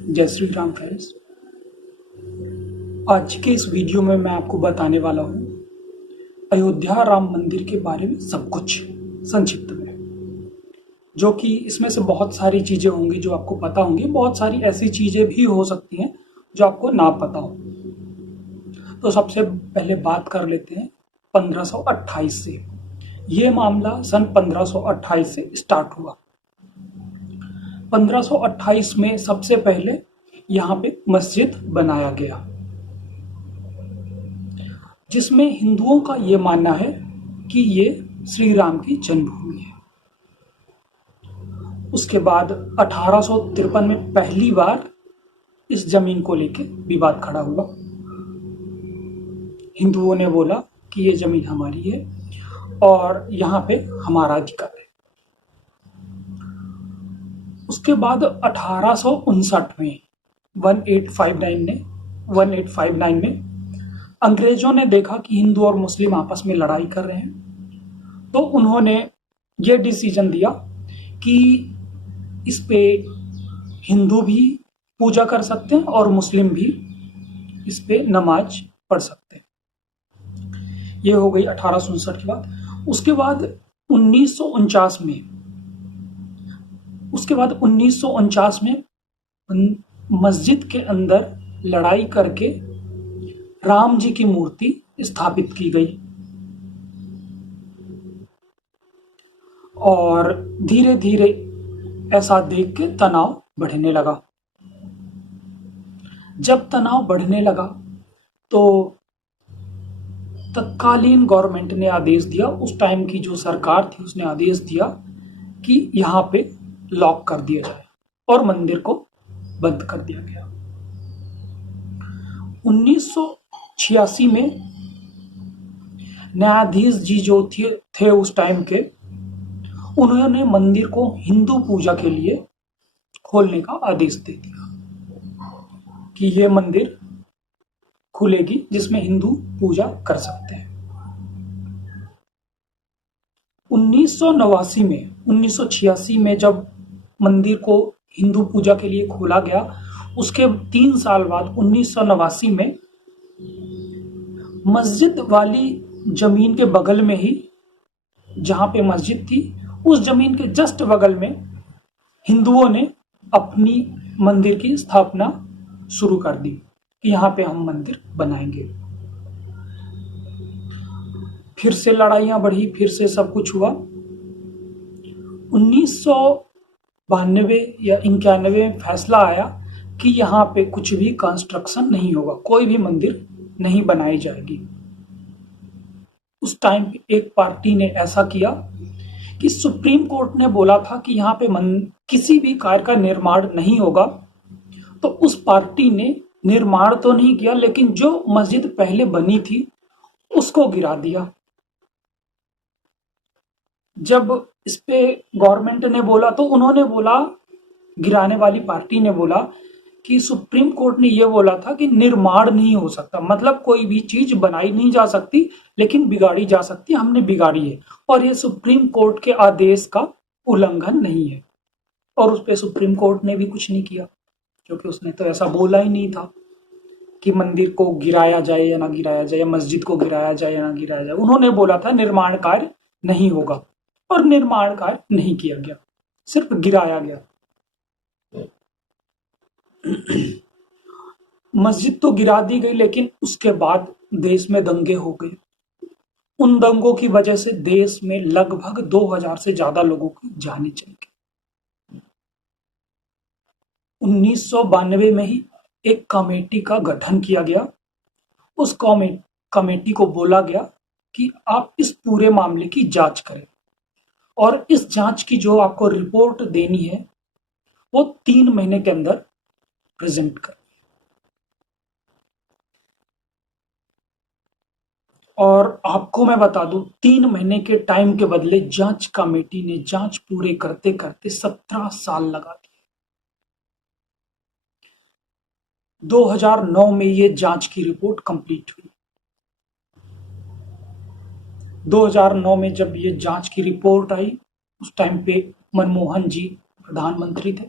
जय श्री राम फ्रेंड्स। आज के इस वीडियो में मैं आपको बताने वाला हूँ अयोध्या राम मंदिर के बारे में सब कुछ संक्षिप्त में, जो कि इसमें से बहुत सारी चीज़ें होंगी जो आपको पता होंगी, बहुत सारी ऐसी चीज़ें भी हो सकती हैं जो आपको ना पता हो। तो सबसे पहले बात कर लेते हैं 1528 से। ये मामला सन 1528 से स्टार्ट हुआ। 1528 में सबसे पहले यहाँ पे मस्जिद बनाया गया, जिसमें हिंदुओं का ये मानना है कि ये श्री राम की जन्मभूमि है। उसके बाद 1853 में पहली बार इस जमीन को लेकर विवाद खड़ा हुआ। हिंदुओं ने बोला कि ये जमीन हमारी है और यहाँ पे हमारा अधिकार है। उसके बाद 1859 में 1859 में अंग्रेजों ने देखा कि हिंदू और मुस्लिम आपस में लड़ाई कर रहे हैं, तो उन्होंने ये डिसीजन दिया कि इस पे हिंदू भी पूजा कर सकते हैं और मुस्लिम भी इस पे नमाज पढ़ सकते हैं। ये हो गई 1859 के बाद। उसके बाद 1949 में मस्जिद के अंदर लड़ाई करके राम जी की मूर्ति स्थापित की गई और धीरे धीरे ऐसा देख के तनाव बढ़ने लगा। जब तनाव बढ़ने लगा तो तत्कालीन गवर्नमेंट ने आदेश दिया, उस टाइम की जो सरकार थी उसने आदेश दिया कि यहाँ पे लॉक कर दिया जाए और मंदिर को बंद कर दिया गया। 1986 में न्यायाधीश जी जो थे उस टाइम के, उन्होंने मंदिर को हिंदू पूजा के लिए खोलने का आदेश दे दिया कि ये मंदिर खुलेगी जिसमें हिंदू पूजा कर सकते हैं। 1986 में जब मंदिर को हिंदू पूजा के लिए खोला गया, उसके 3 साल बाद 1989 में मस्जिद वाली जमीन के बगल में ही, जहां पे मस्जिद थी उस जमीन के जस्ट बगल में हिंदुओं ने अपनी मंदिर की स्थापना शुरू कर दी कि यहाँ पे हम मंदिर बनाएंगे। फिर से लड़ाइयां बढ़ी, फिर से सब कुछ हुआ। 1992 या 91 में फैसला आया कि यहाँ पे कुछ भी कंस्ट्रक्शन नहीं होगा, कोई भी मंदिर नहीं बनाई जाएगी। उस टाइम पे एक पार्टी ने ऐसा किया कि सुप्रीम कोर्ट ने बोला था कि यहाँ पे किसी भी कार्य का निर्माण नहीं होगा, तो उस पार्टी ने निर्माण तो नहीं किया, लेकिन जो मस्जिद पहले बनी थी उसको गिरा दिया। जब इस पे गवर्नमेंट ने बोला तो उन्होंने बोला, गिराने वाली पार्टी ने बोला कि सुप्रीम कोर्ट ने यह बोला था कि निर्माण नहीं हो सकता, मतलब कोई भी चीज बनाई नहीं जा सकती लेकिन बिगाड़ी जा सकती है, हमने बिगाड़ी है और ये सुप्रीम कोर्ट के आदेश का उल्लंघन नहीं है। और उस पे सुप्रीम कोर्ट ने भी कुछ नहीं किया, क्योंकि उसने तो ऐसा बोला ही नहीं था कि मंदिर को गिराया जाए या ना गिराया जाए, या मस्जिद को गिराया जाए या ना गिराया जाए। उन्होंने बोला था निर्माण कार्य नहीं होगा, और निर्माण कार्य नहीं किया गया, सिर्फ गिराया गया। मस्जिद तो गिरा दी गई, लेकिन उसके बाद देश में दंगे हो गए। उन दंगों की वजह से देश में लगभग 2000 से ज्यादा लोगों की जानें चली गई। 1992 में ही एक कमेटी का गठन किया गया। उस कमेटी को बोला गया कि आप इस पूरे मामले की जांच करें और इस जांच की जो आपको रिपोर्ट देनी है वो 3 महीने के अंदर प्रेजेंट करें। और आपको मैं बता दूं, 3 महीने के टाइम के बदले जांच कमेटी ने जांच पूरे करते करते 17 साल लगा दिए। 2009 में ये जांच की रिपोर्ट कंप्लीट हुई। 2009 में जब ये जांच की रिपोर्ट आई, उस टाइम पे मनमोहन जी प्रधानमंत्री थे।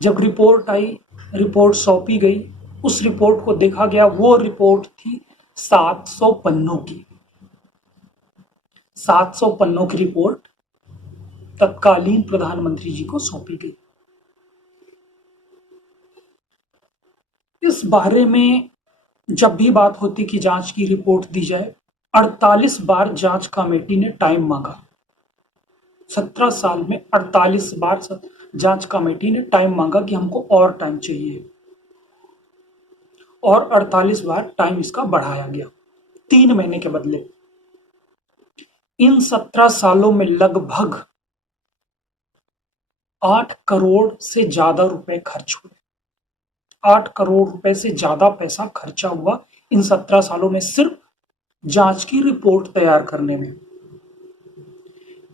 जब रिपोर्ट आई रिपोर्ट सौंपी गई, उस रिपोर्ट को देखा गया। वो रिपोर्ट थी 700 पन्नों की। 700 पन्नों की रिपोर्ट तत्कालीन प्रधानमंत्री जी को सौंपी गई। इस बारे में जब भी बात होती कि जांच की रिपोर्ट दी जाए, 48 बार जांच कमेटी ने टाइम मांगा। 17 साल में 48 बार जांच कमेटी ने टाइम मांगा कि हमको और टाइम चाहिए, और 48 बार टाइम इसका बढ़ाया गया 3 महीने के बदले। इन 17 सालों में लगभग 8 करोड़ से ज्यादा रुपए खर्च हुए। 8 करोड़ रुपए से ज्यादा पैसा खर्चा हुआ इन 17 सालों में सिर्फ जांच की रिपोर्ट तैयार करने में।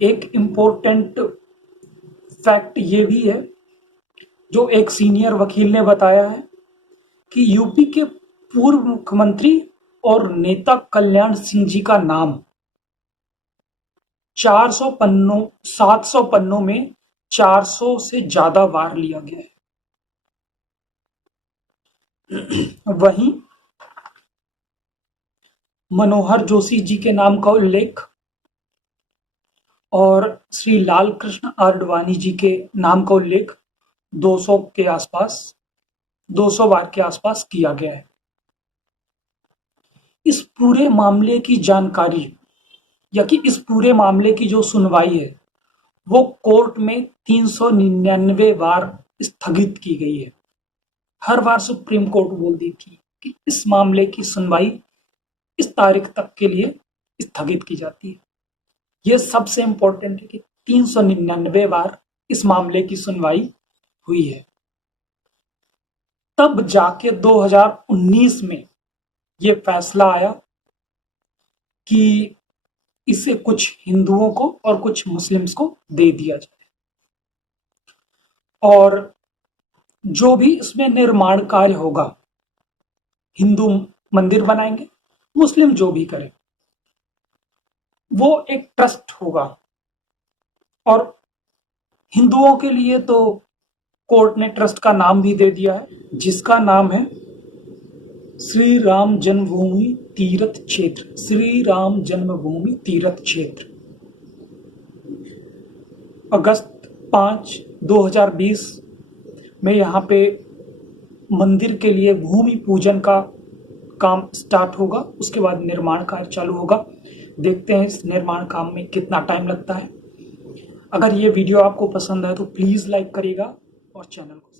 एक इंपॉर्टेंट फैक्ट ये भी है, जो एक सीनियर वकील ने बताया है, कि यूपी के पूर्व मुख्यमंत्री और नेता कल्याण सिंह जी का नाम 400 पन्नों 700 पन्नों में 400 से ज्यादा बार लिया गया है। वहीं मनोहर जोशी जी के नाम का उल्लेख और श्री लाल कृष्ण आडवाणी जी के नाम का उल्लेख 200 के आसपास 200 बार के आसपास किया गया है। इस पूरे मामले की जानकारी या कि इस पूरे मामले की जो सुनवाई है वो कोर्ट में 399 बार स्थगित की गई है। हर बार सुप्रीम कोर्ट बोलती थी कि इस मामले की सुनवाई इस तारीख तक के लिए स्थगित की जाती है। यह सबसे इंपॉर्टेंट है कि 399 बार इस मामले की सुनवाई हुई है। तब जाके 2019 में यह फैसला आया कि इसे कुछ हिंदुओं को और कुछ मुस्लिम्स को दे दिया जाए, और जो भी इसमें निर्माण कार्य होगा, हिंदू मंदिर बनाएंगे, मुस्लिम जो भी करे, वो एक ट्रस्ट होगा। और हिंदुओं के लिए तो कोर्ट ने ट्रस्ट का नाम भी दे दिया है, जिसका नाम है श्री राम जन्मभूमि तीर्थ क्षेत्र। श्री राम जन्मभूमि तीर्थ क्षेत्र। अगस्त 5, 2020 में यहाँ पे मंदिर के लिए भूमि पूजन का काम स्टार्ट होगा। उसके बाद निर्माण कार्य चालू होगा। देखते हैं इस निर्माण काम में कितना टाइम लगता है। अगर ये वीडियो आपको पसंद आए तो प्लीज़ लाइक करिएगा और चैनल को